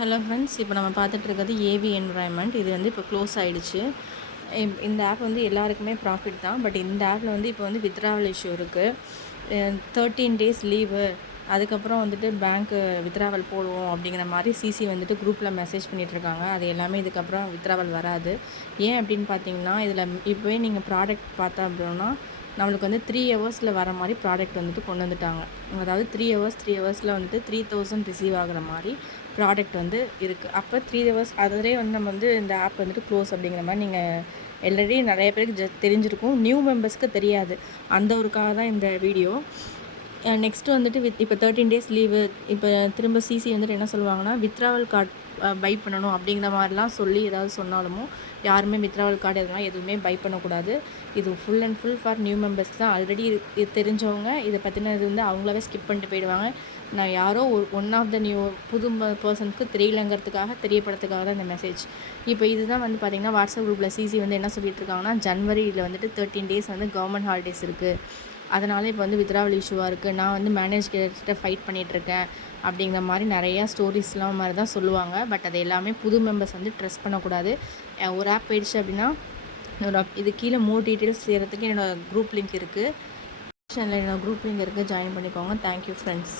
Hello friends, இப்போ நம்ம பார்த்துட்டு இருக்கிறது ஏவி என்விரான்மெண்ட். இது வந்து இப்போ க்ளோஸ் ஆகிடுச்சு. இந்த ஆப் வந்து எல்லாருக்குமே ப்ராஃபிட் தான். பட் இந்த ஆப்பில் வந்து இப்போ வந்து வித்ட்ராவல் இஷ்யூ இருக்குது. 13 டேஸ் லீவு, அதுக்கப்புறம் வந்துட்டு பேங்க்கு வித்ட்ராவல் போடுவோம் அப்படிங்கிற மாதிரி சிசி வந்துட்டு குரூப்பில் மெசேஜ் பண்ணிகிட்ருக்காங்க. அது எல்லாமே இதுக்கப்புறம் வித்ட்ராவல் வராது. ஏன் அப்படின்னு பார்த்தீங்கன்னா, இதில் இப்போவே நீங்கள் ப்ராடக்ட் பார்த்தா அப்படின்னா நம்மளுக்கு வந்து 3 ஹவர்ஸில் வர மாதிரி ப்ராடக்ட் வந்துட்டு கொண்டு வந்துட்டாங்க. அதாவது 3 ஹவர்ஸில் வந்துட்டு 3000 ரிசீவ் ஆகிற மாதிரி ப்ராடக்ட் வந்து இருக்குது. அப்போ 3 ஹவர்ஸ் அதிலே வந்து நம்ம வந்து இந்த ஆப் வந்துட்டு க்ளோஸ் அப்படிங்கிற மாதிரி நீங்கள் ஆல்ரெடி நிறைய பேருக்கு தெரிஞ்சிருக்கும். நியூ மெம்பர்ஸ்க்கு தெரியாது. அந்த ஒருக்காக தான் இந்த வீடியோ. நெக்ஸ்ட்டு வந்துட்டு இப்போ 13 டேஸ் லீவு. இப்போ திரும்ப சிசி வந்துட்டு என்ன சொல்லுவாங்கன்னா, வித்ட்ராவல் கார்டு பை பண்ணணும் அப்படிங்கிற மாதிரிலாம் சொல்லி ஏதாவது சொன்னாலுமோ யாருமே வித்ட்ராவல் கார்டு இதெல்லாம் எதுவுமே பை பண்ணக்கூடாது. இது full and full for new members தான். ஆல்ரெடி இது தெரிஞ்சவங்க இதை பற்றினது வந்து அவங்களாவே ஸ்கிப் பண்ணிட்டு போயிடுவாங்க. நான் யாரோ ஒன் ஆஃப் த நியூ புது பர்சனுக்கு தெரியலங்கிறதுக்காக தெரியப்படுறதுக்காக தான் இந்த மெசேஜ். இப்போ இதுதான் வந்து பார்த்திங்கன்னா வாட்ஸ்அப் குரூப்பில் சிசி வந்து என்ன சொல்லிட்டு இருக்காங்கன்னா, ஜனவரியில் வந்துட்டு 13 டேஸ் வந்து கவர்மெண்ட் ஹாலிடேஸ் இருக்குது. அதனால் இப்போ வந்து வித்ட்ராவல் இஷ்யூவாக இருக்குது. நான் வந்து மேனேஜர்கிட்ட ஃபைட் பண்ணிகிட்ருக்கேன் அப்படிங்கிற மாதிரி நிறையா ஸ்டோரிஸ்லாம் மாதிரி தான் சொல்லுவாங்க. பட் அது எல்லாமே புது மெம்பர்ஸ் வந்து ட்ரஸ்ட் பண்ணக்கூடாது. ஒரு ஆப் போயிடுச்சு அப்படின்னா இது கீழே மோர் டீட்டெயில்ஸ் செய்கிறதுக்கு என்னோடய குரூப் லிங்க் இருக்குது. என்னோடய குரூப் லிங்க் இருக்குது, ஜாயின் பண்ணிக்கோங்க. Thank you friends.